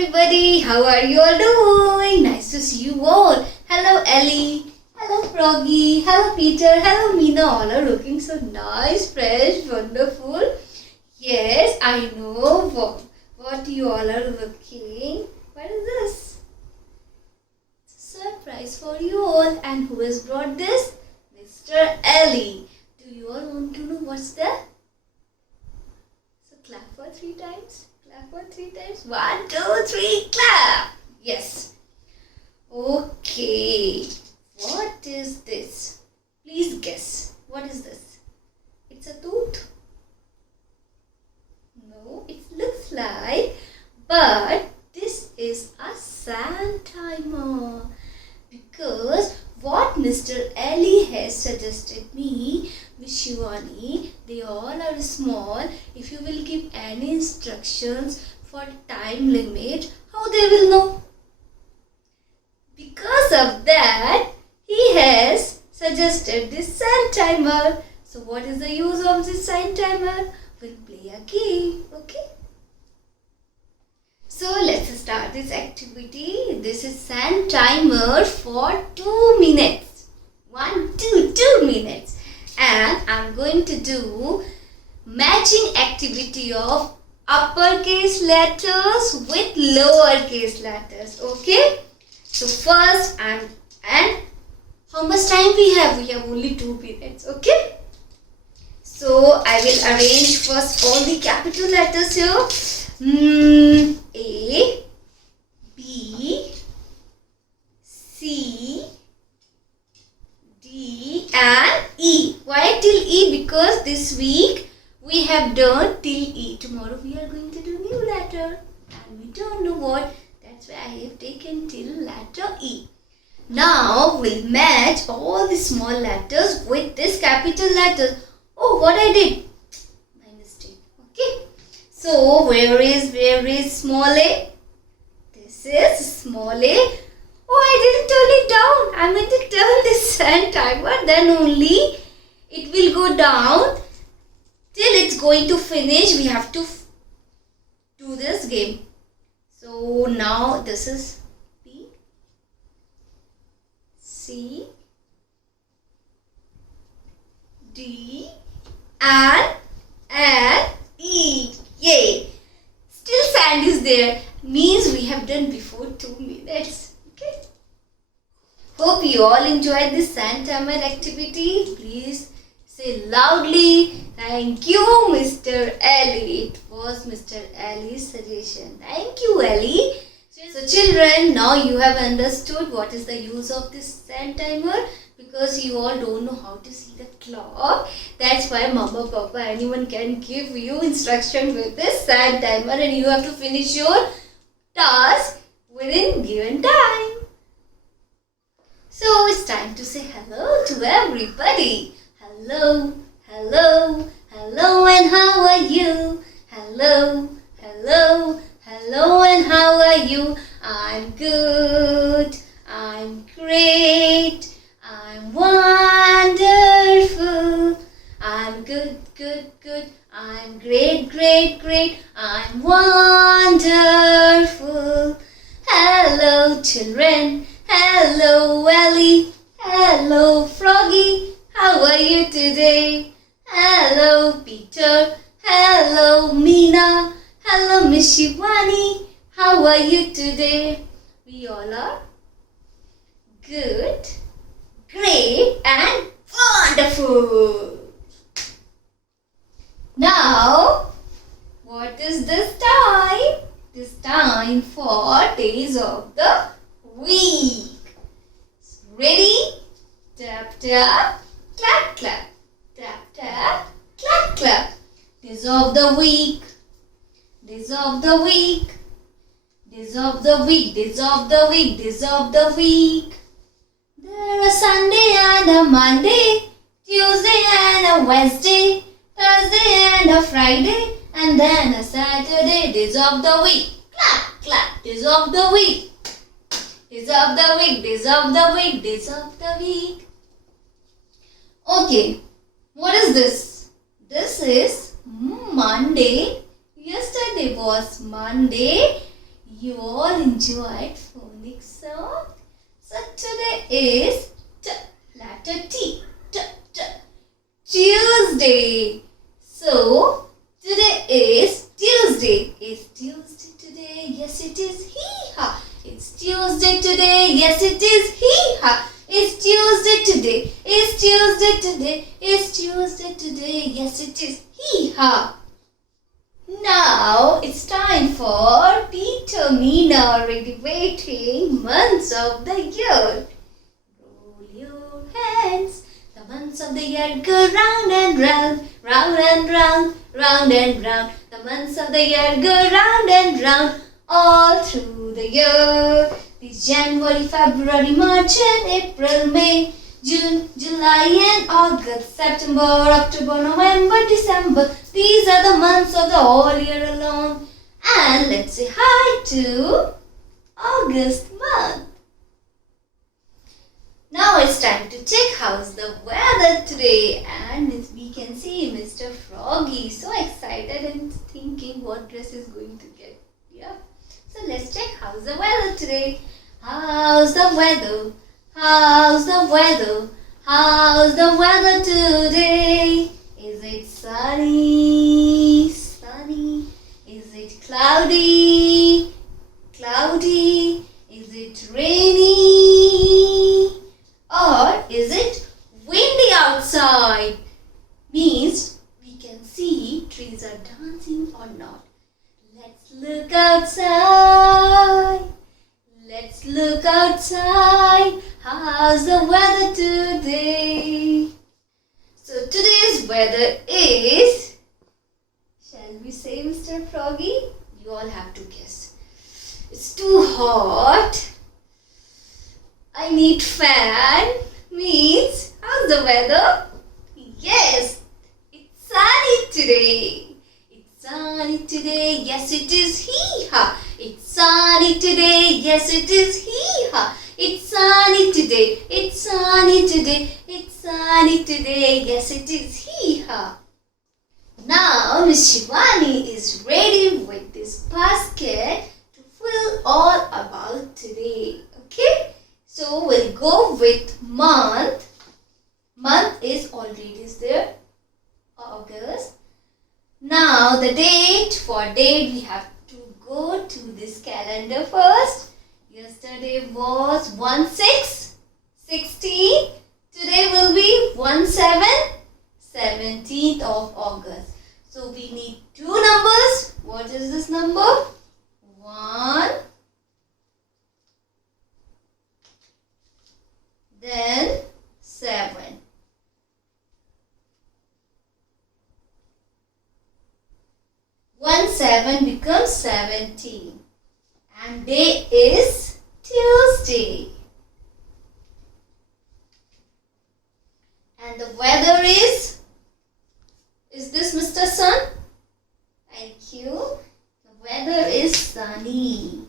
everybody, how are you all doing? Nice to see you all. Hello Ellie, hello Froggy, hello Peter, hello Meena. All are looking so nice, fresh, wonderful. Yes, I know what you all are looking. What is this? It's a surprise for you all. And who has brought this? Mr. Ellie. Do you all want to know what's that? So clap for 3 times. Clap for 3 times. 1, 2, 3, clap. Yes. Okay. What is this? Please guess. What is this? It's a tooth? No, it looks like. But this is a sand timer. Because what Mr. Ellie has suggested me, Miss Shivani, they all are small. If you will give any instructions for time limit, how they will know? Because of that, he has suggested this sand timer. So what is the use of this sand timer? We'll play a game, okay? So let's start this activity. This is sand timer for 2 minutes. 1, 2, 2 minutes. And I'm going to do matching activity of uppercase letters with lowercase letters. Okay? So first and how much time we have? We have only 2 minutes. Okay? So I will arrange first all the capital letters here. A, B, C, D and E. Why till E? Because this week we have done till E. Tomorrow we are going to do new letter and we don't know what. That's why I have taken till letter E. Now we'll match all the small letters with this capital letter. Oh, what I did? My mistake. Okay. So where is small a? This is small a. Oh, I didn't turn it down. I'm going to turn this sand timer. Then only it will go down till it's going to finish. We have to do this game. So now this is B, C, D and E. Yay! Still sand is there. Means we have done before 2 minutes. Okay. Hope you all enjoyed this sand timer activity. Please say loudly, thank you, Mr. Ellie. It was Mr. Ellie's suggestion. Thank you, Ellie. So children, now you have understood what is the use of this sand timer. Because you all don't know how to see the clock. That's why Mama, Papa, anyone can give you instruction with this sand timer and you have to finish your task within given time. So it's time to say hello to everybody. Hello, hello, hello and how are you? Hello, hello, hello and how are you? I'm good, I'm great. I'm wonderful. I'm good, good, good. I'm great, great, great. I'm wonderful. Hello, children. Hello, Ellie. Hello, Froggy. How are you today? Hello, Peter. Hello, Meena. Hello, Miss Shivani. How are you today? We all are good, great and wonderful. Now, what is this time? This time for days of the week. Ready? Tap, tap, clap, clap. Tap, tap, clap, clap. Days of the week. Days of the week. Days of the week. Days of the week. Days of the week. There are Sunday and a Monday, Tuesday and a Wednesday, Thursday and a Friday, and then a Saturday. Days of the week. Clap, clap. Days of the week. Days of the week. Days of the week. Days of the week. Okay. What is this? This is Monday. Yesterday was Monday. You all enjoyed phonics song? So today is letter T. Tuesday. So today is Tuesday. Is Tuesday today? Yes, it is. Hee-ha. It's Tuesday today. Yes, it is. Hee-ha. It's Tuesday today. It's Tuesday today. It's Tuesday today. Yes, it is. Hee-ha. Now it's time for Teacher Meena already waiting months of the year. Roll your hands. The months of the year go round and round, round and round, round and round. The months of the year go round and round all through the year. These January, February, March and April, May, June, July and August, September, October, November, December. These are the months of the whole year alone. And let's say hi to August month. Now it's time to check how's the weather today. And we can see Mr. Froggy so excited and thinking what dress is going to get. Yeah. So let's check how's the weather today. How's the weather? How's the weather? How's the weather today? Is it sunny? Sunny? Is it cloudy? Cloudy? Is it rainy? Or is it windy outside? Means we can see trees are dancing or not. Let's look outside. Let's look outside. How's the weather today? So today's weather is, shall we say, Mr. Froggy? You all have to guess. It's too hot. I need fan. Means, how's the weather? Yes, it's sunny today. It's sunny today. Yes, it is. Hee-ha. It's sunny today. Yes, it is. Hee-ha. It's sunny today. It's sunny today. It's sunny today. Yes, it is. Hee-ha. Now, Miss Shivani is ready with this basket to fill all about today. Okay? So, we'll go with month. Month is already there. August. Now, the date. For date, we have to go to this calendar first. Yesterday was 1/6/16. Today will be 1/7/17th of August. So we need two numbers. What is this number? 1. Then 7. 1/7 becomes 17. And day is Tuesday. And the weather is this Mr. Sun? Thank you. The weather is sunny.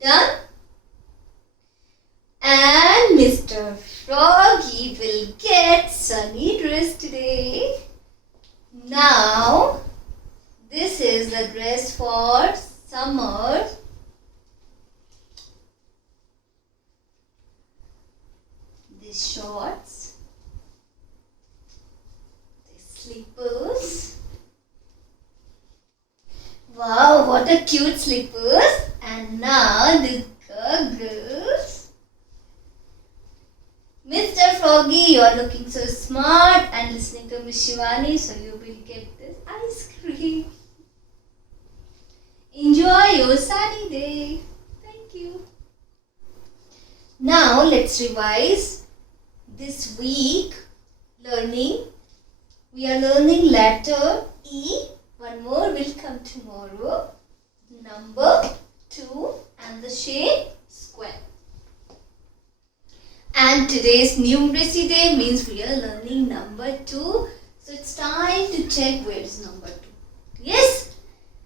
Done? And Mr. Froggy will get sunny dress today. Now, this is the dress for summer. These shorts. These slippers. Wow, what a cute slippers. And now the goggles. Mr. Froggy, you are looking so smart and listening to Miss Shivani, so you will get this ice cream. Enjoy your sunny day. Thank you. Now let's revise this week learning. We are learning letter E. One more will come tomorrow. Number 2 and the shape square. And today's numeracy day means we are learning number 2. So it's time to check where is number 2. Yes?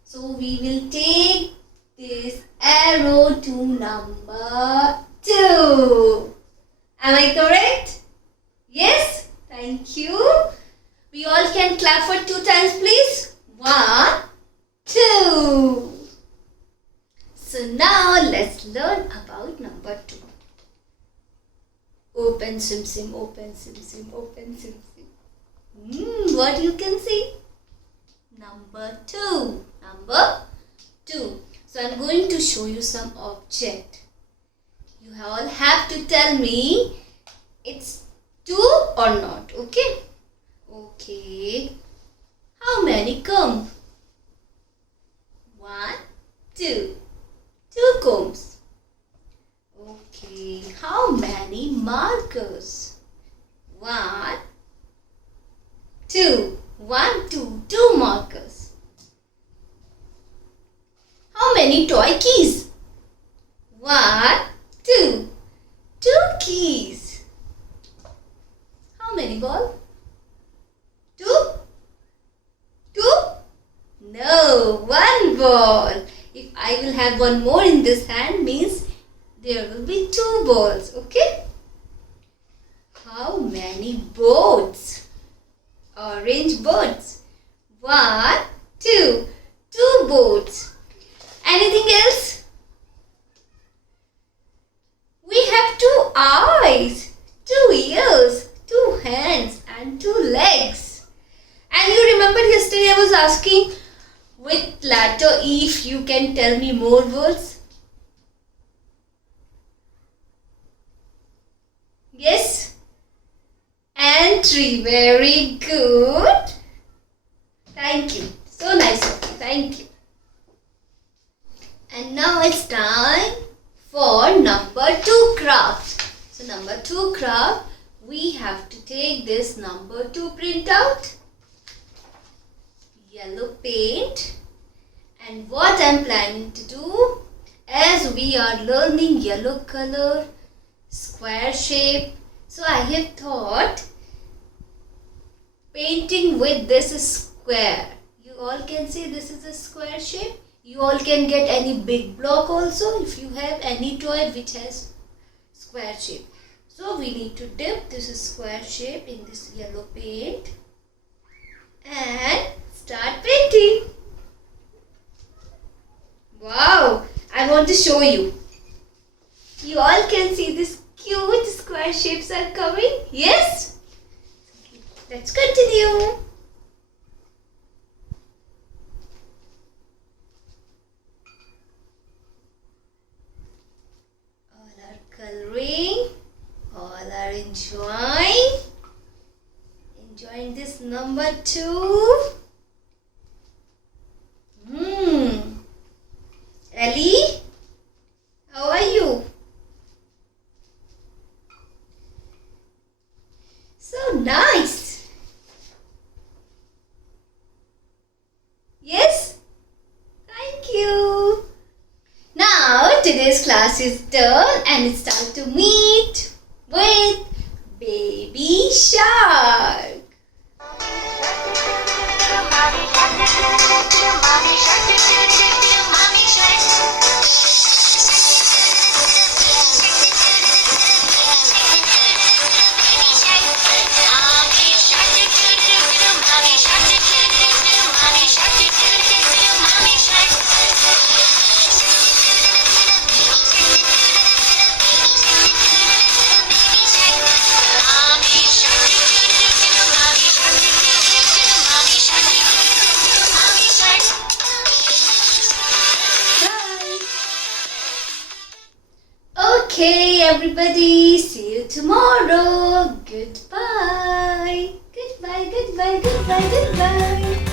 So we will take this arrow to number 2. Am I correct? Yes? Thank you. We all can clap for 2 times, please. 1, 2. number 2. Open sim sim, open sim sim, open sim sim. What you can see? Number 2. Number 2. So I'm going to show you some object. You all have to tell me it's 2 or not. Okay? Okay. How many come? 1, 2. 2 combs. Okay. How many markers? 1, 2. 1, 2. 2 markers. How many toy keys? 1, 2. 2 keys. How many balls? 2? 2? No, 1 ball. If I will have one more in this hand, means there will be 2 balls. Okay? How many boats? Orange boats. 1, 2. 2 boats. Anything else? We have 2 eyes, 2 ears, 2 hands and 2 legs. And you remember yesterday I was asking with letter E if you can tell me more words. Yes? Entry. Very good. Thank you. So nice of you. Thank you. And now it's time for number 2 craft. So number 2 craft, we have to take this number 2 printout, yellow paint, and what I'm planning to do, as we are learning yellow color, square shape, so I have thought painting with this square. You all can see this is a square shape. You all can get any big block also if you have any toy which has square shape. So we need to dip this square shape in this yellow paint and start painting. Wow! I want to show you. You all can see this cute square shapes are coming. Yes? Let's continue. Coloring, all are enjoying this number 2. Ellie, how are you? So nice. Yes? Thank you. Now today's class is done and it's time to meet with Baby Shark. Okay, everybody, see you tomorrow. Goodbye. Goodbye, goodbye, goodbye, goodbye.